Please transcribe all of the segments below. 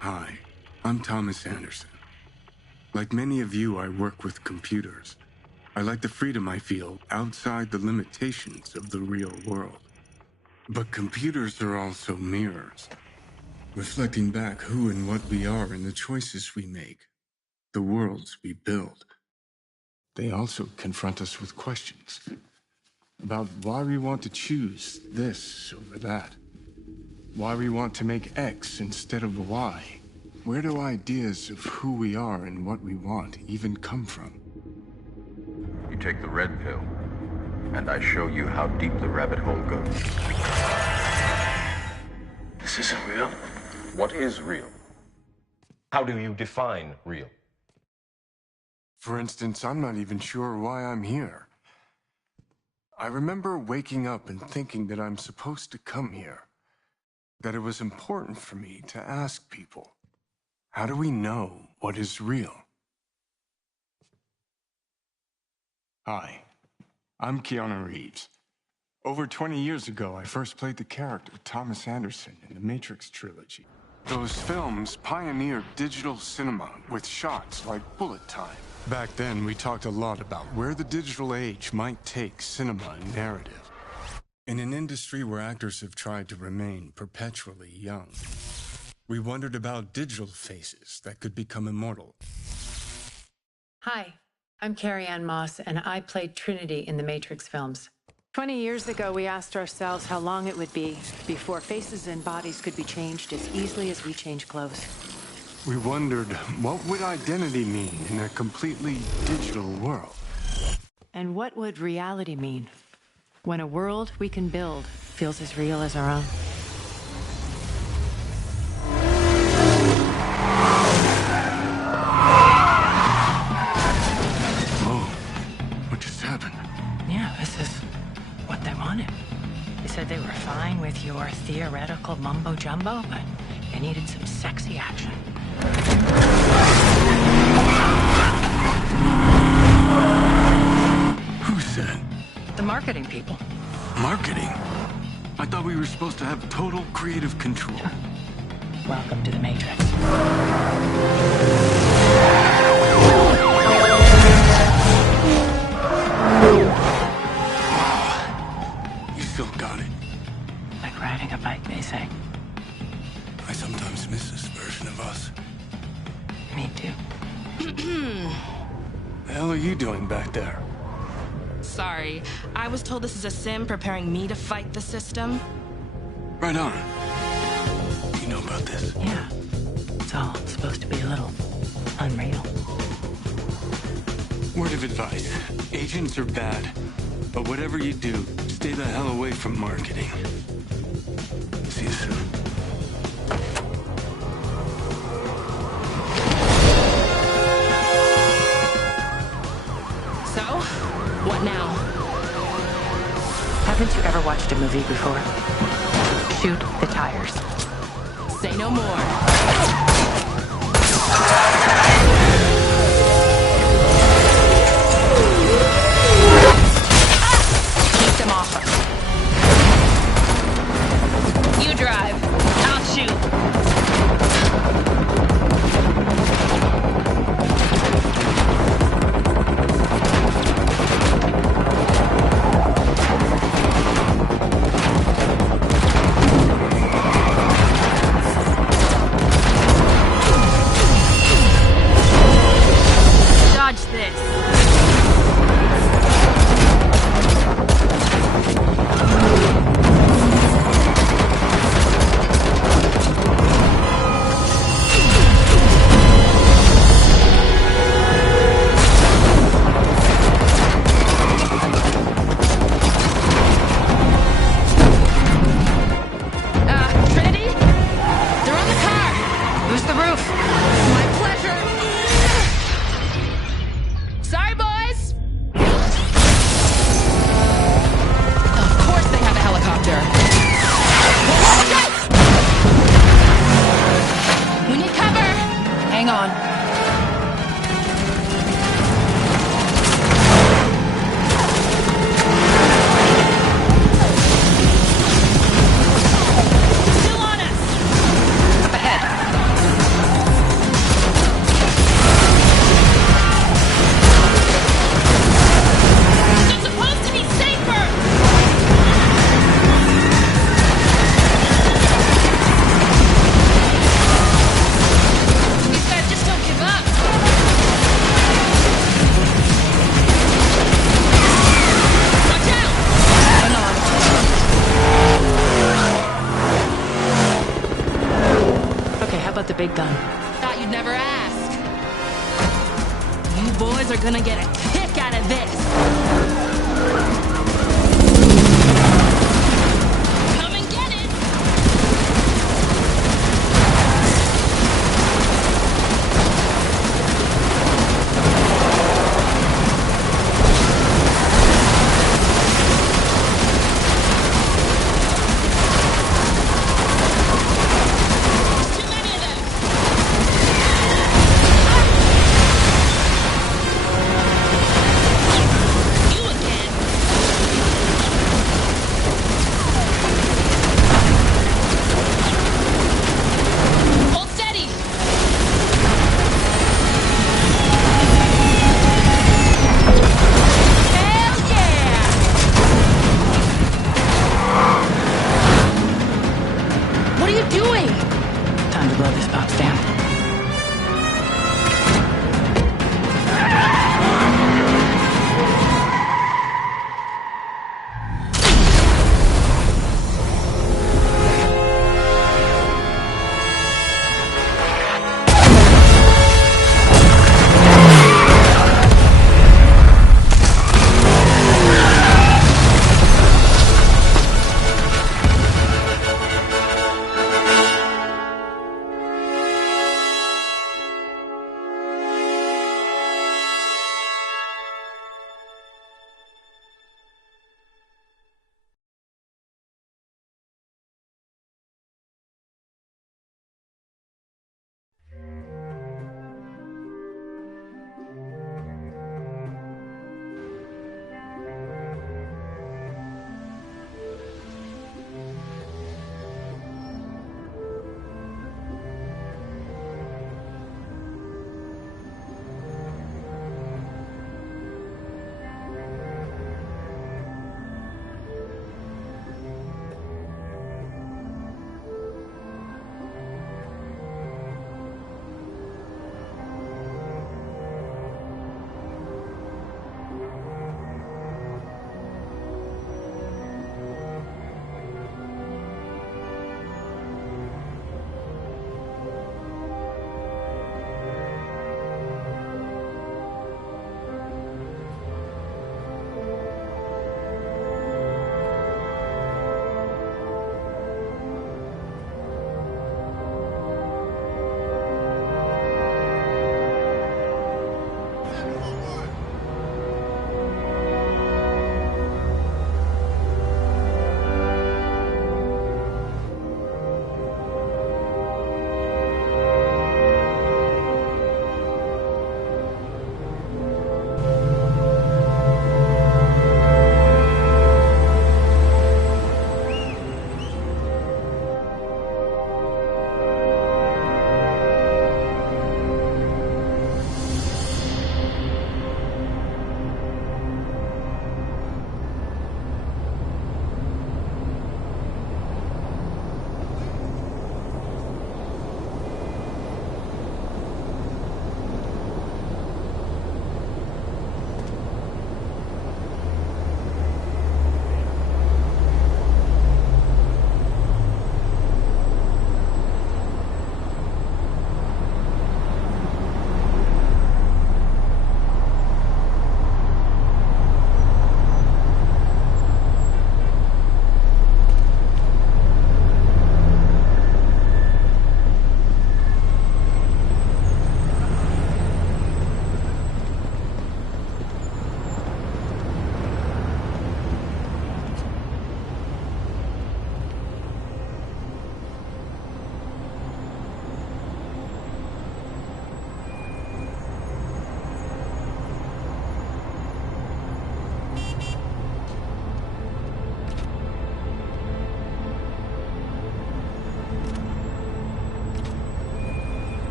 Hi, I'm Thomas Anderson. Like many of you, I work with computers. I like the freedom I feel outside the limitations of the real world. But computers are also mirrors, reflecting back who and what we are and the choices we make, the worlds we build. They also confront us with questions about why we want to choose this over that, why we want to make X instead of Y. Where do ideas of who we are and what we want even come from? You take the red pill, and I show you how deep the rabbit hole goes. This isn't real. What is real? How do you define real? For instance, I'm not even sure why I'm here. I remember waking up and thinking that I'm supposed to come here, that it was important for me to ask people, how do we know what is real? Hi, I'm Keanu Reeves. Over 20 years ago, I first played the character Thomas Anderson in the Matrix trilogy. Those films pioneered digital cinema with shots like bullet time. Back then, we talked a lot about where the digital age might take cinema and narrative. In an industry where actors have tried to remain perpetually young, we wondered about digital faces that could become immortal. Hi, I'm Carrie Ann Moss, and I played Trinity in the Matrix films. 20 years ago, we asked ourselves how long it would be before faces and bodies could be changed as easily as we change clothes. We wondered, what would identity mean in a completely digital world? And what would reality mean when a world we can build feels as real as our own? Whoa, what just happened? Yeah, this is what they wanted. They said they were fine with your theoretical mumbo-jumbo, but they needed some sexy action. Who said? The marketing people. Marketing? I thought we were supposed to have total creative control. Welcome to the Matrix. You still got it. Like riding a bike, they say. I sometimes miss this version of us. Me too. The hell are you doing back there? Sorry, I was told this is a sim preparing me to fight the system. Right on. You know about this? Yeah. It's all supposed to be a little unreal. Word of advice. Agents are bad. But whatever you do, stay the hell away from marketing. See you soon. So, what now? Haven't you ever watched a movie before? Shoot the tires. Say no more. Keep them off us. You drive. I'll shoot. big gun. Thought you'd never ask. You boys are gonna get a kick out of this. Come and get it! Too many of them!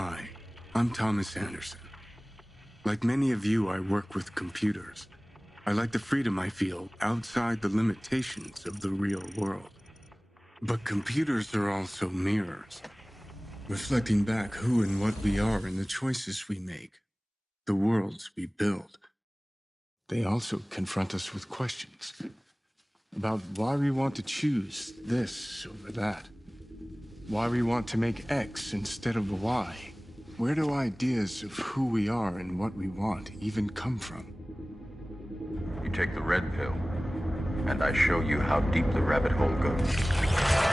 Hi, I'm Thomas Anderson. Like many of you, I work with computers. I like the freedom I feel outside the limitations of the real world. But computers are also mirrors, reflecting back who and what we are in the choices we make, the worlds we build. They also confront us with questions about why we want to choose this over that, why we want to make X instead of Y. Where do ideas of who we are and what we want even come from? You take the red pill, and I show you how deep the rabbit hole goes.